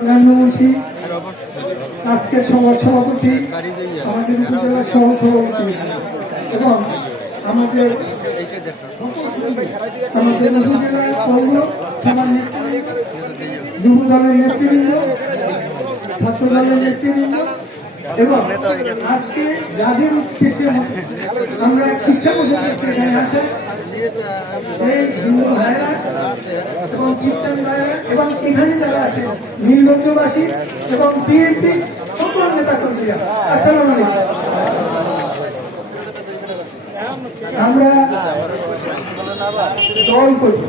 প্রধানমন্ত্রী আজকের সভার সভাপতি আমাদের উপজেলার সহ সভাপতি এবং আমাদের আমাদের উপজেলার থানার নেতৃবৃন্দ, যুব দলের নেতৃবৃন্দ ছাত্র দলের নেতৃবৃন্দ এবং আজকে যাদের উদ্দেশ্যে আমরা ইচ্ছা করতে এখানে আসেন সেই হিন্দু ভাইরা এবং এবং এখানে যারা আছে নীলগঞ্জবাসী এবং বিএনপি সকল নেতা কর্মীরা আসসালামু আমরা দল করি।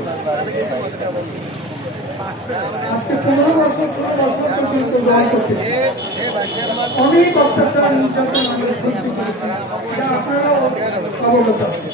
অনেক অত্যাচার এটা অবগত আছেন।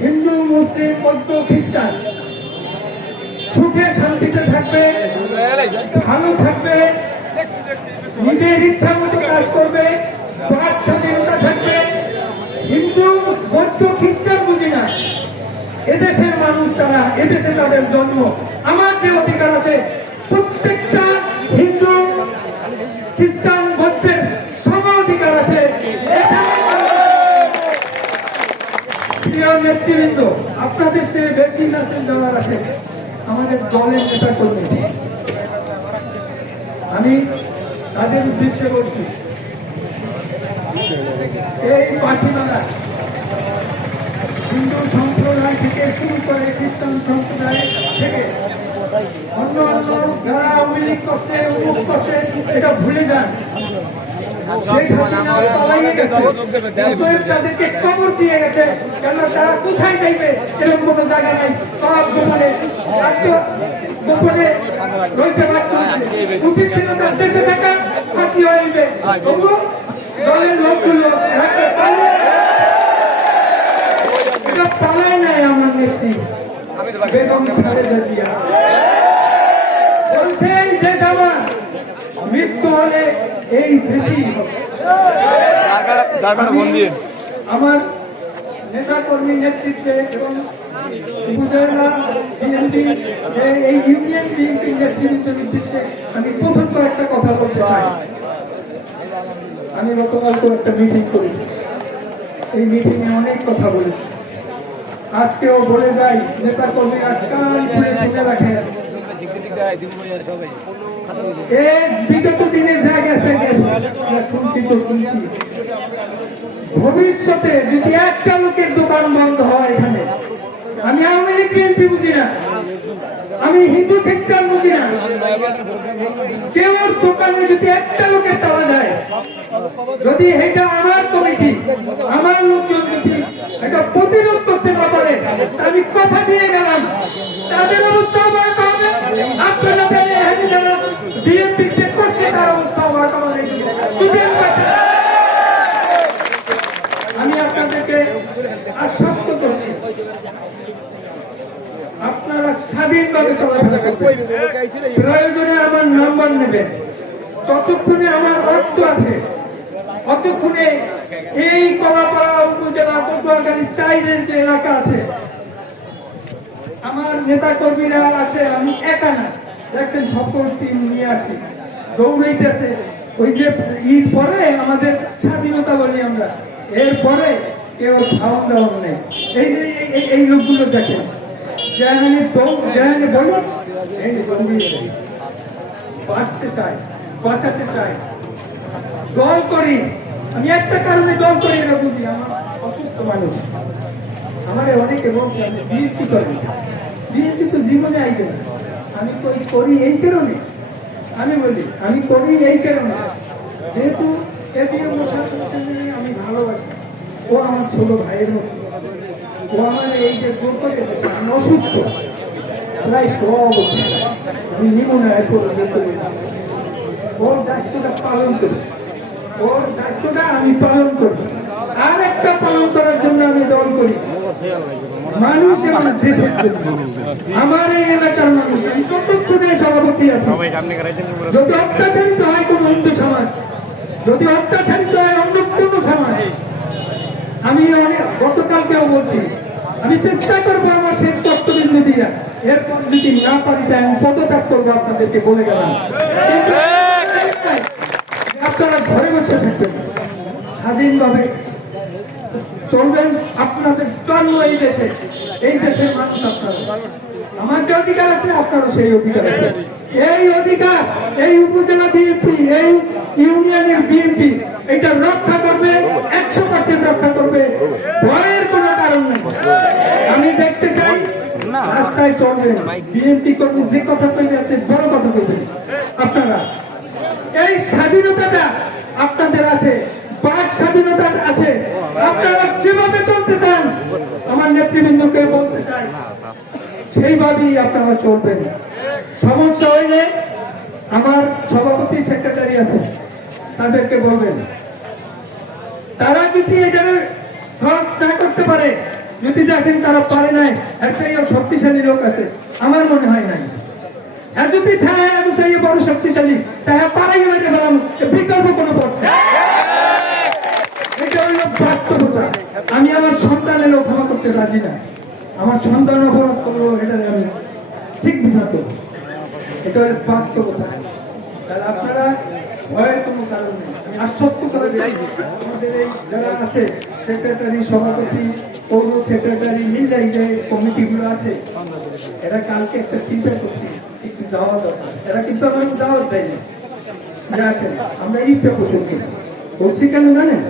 হিন্দু মুসলিম বৌদ্ধ খ্রিস্টান সুখে শান্তিতে থাকবে ভালো থাকবে নিজের ইচ্ছা মতো কাজ করবে বাক স্বাধীনতা থাকবে হিন্দু বৌদ্ধ খ্রিস্টান এদেশের মানুষ তারা এদেশে তাদের জন্ম, আমার যে অধিকার আছে, প্রত্যেকটা হিন্দু, খ্রিস্টান, বৌদ্ধের সম অধিকার আছে। নেতৃবৃন্দ, আপনাদের চেয়ে বেশি মেসেজ দেওয়ার আছে আমাদের দলের নেতা কর্মী আমি তাদের উদ্দেশ্যে বলছি, এই পাঠিমালা হিন্দু সম্প্রদায় থেকে শুরু করে খ্রিস্টান সম্প্রদায় থেকে অন্য অন্য যারা আওয়ামী করছে উমুক করছে, এটা ভুলে যান। তাদেরকে কবর দিয়ে গেছে। কেন কোথায় যাইবে এরকম কোনো জায়গা সব গোপনে লোকগুলো রাখতে পারলে এটা পালায় নাই আমার নেত্রী বেগম খালেদা জিয়া। বলছেন দেশ আমার মৃত্যু হলে এই দেশই আমার নেতা কর্মী নেতৃত্বে এবং এই ইউনিয়ন বিএনপি নেতৃত্বের উদ্দেশ্যে আমি প্রথম কয়েকটা কথা বলতে চাই। আমি গতকাল তো একটা মিটিং করেছি। এই মিটিং এ অনেক কথা বলেছি। আজকেও বলে যাই, নেতা কর্মী রাখেন বিগত দিনে যা গেছে শুনছি তো শুনছি। ভবিষ্যতে যদি একটা লোকের দোকান বন্ধ হয় এখানে, আমি আওয়ামী লীগ বিএনপি বুঝি না। আমি হিন্দু, খ্রিস্টান বুঝি না। কেউ দোকানে যদি একটা লোকের পাওয়া যায়, যদি এটা আমার কমিটি, আমার লোকজন যদি এটা প্রতিরোধ করতে না পারে তা আমি কথা দিয়ে গেলাম তাদের অবস্থা আমার হবে আপনারা জানেন এখানে যারা বিএনপি চেক করছে তার অবস্থা আমার হবে যদি আমি বাঁচি। আমি আপনাদেরকে আশ্বস্ত করছি আপনারা স্বাধীনভাবে চলাফেরা করবেন প্রয়োজনে আমার নাম্বার নেবেন। যতক্ষণে আমার অর্থ আছে অতক্ষণে এই কলাপাড়া উপজেলা পটুয়াখালী চাইলের যে এলাকা আছে, আমার নেতা কর্মীরা আছে, আমি একা না। দেখছেন, সকল টিম নিয়ে আসি দৌড়াইতেছে। ওই যে ঈদ পরে আমাদের স্বাধীনতা বলি আমরা। এরপরে কেউ খাওয়ান দাওয়ান নেই। এই যে, এই- লোকগুলো দেখেন। যেখানে দৌড় যেখানে বলুন এই যে বাঁচতে চায়, বাঁচাতে চায়। দল করি। আমি একটা কারণে দল করি না বুঝি। আমার অসুস্থ মানুষ। আমার অনেকে বলছে, আমি বিএনপি করি। বিএনপি তো জীবনে আইবে না। আমি করি এই কারণে? আমি বলি, আমি করি এই কারণে। যেহেতু আমি ভালোবাসি ও আমার ছোট ভাইয়ের মতো। ও আমার এই যে অসুস্থ প্রায় সব আমি নিমোনায় পরিণত ওর দায়িত্বটা পালন করি। ওর দায়িত্বটা আমি পালন করি। আর একটা পালন করার জন্য আমি দল করি। মানুষ এবং দেশের জন্য। আমার এই এলাকার মানুষ আমি চতুর্থনে সভাপতি আছি যদি অত্যাচারিত হয় কোন হিন্দু সমাজ যদি অত্যাচারিত হয় অন্য কোন সমাজ আমি অনেক গতকালকেও বলছি, আমি চেষ্টা করব আমার শেষ রক্তবিন্দু দিয়া। এরপর যদি না পারি, তাই আমি পদত্যাগ করব আপনাদেরকে বলে গেলাম। আপনারা ঘরে বসে থাকবেন। স্বাধীনভাবে চলবেন আপনাদের জন্ম এই দেশে। এই দেশের মানুষ আপনারা। আমার যে অধিকার আছে, আপনারও সেই অধিকার আছে। এই অধিকার, এই উপজেলা বিএনপি, এই ইউনিয়নের বিএনপি, এটা রক্ষা করবে একশো পার্সেন্ট রক্ষা করবে ভয়ের কোনো কারণ নেই আমি দেখতে চাই রাস্তায় চলবেন বিএনপি যে কথা কইবে আছে বড় কথা কইবেন আপনারা, এই স্বাধীনতাটা আপনাদের আছে, বাক স্বাধীনতা আছে। আপনারা যেভাবে চলতে চান, আমার নেতৃবৃন্দকে বলতে চাই, সেইভাবেই আপনারা চলবেন। সমস্যা হইলে আমার সভাপতি সেক্রেটারি আছে, তাদেরকে বলবেন। তারা যদি এটার সব করতে পারে যদি দেখেন তারা পারে নাই এসআইও শক্তিশালী লোক আছে, আমার মনে হয় নাই। আর যদি থানায় আবু সাইয়ে বড় শক্তিশালী, তাহা পারাই হইতে পারলাম বিকল্প কোনো পথ এটা আমি আমার সন্তানের ক্ষমা করতে রাজি না। আমার সন্তান অপরাধ করল, এটা আমি ঠিক বিচার করব এটা হলো বাস্তবতা। তাহলে আপনারা ভয়ের কোনো কারণ নেই। আশ্বস্ত করে আমাদের এই যারা আছে, সেক্রেটারি, সভাপতি পৌর সেক্রেটারি মিলাই যে কমিটিগুলো আছে, এরা কালকে একটা চিন্তা করছি, একটু যাওয়া দরকার। এরা কিন্তু আমার দাওয়াত দেয়নি। আমরা ইচ্ছা পোষণ করছি। বলছি কেন জানেন?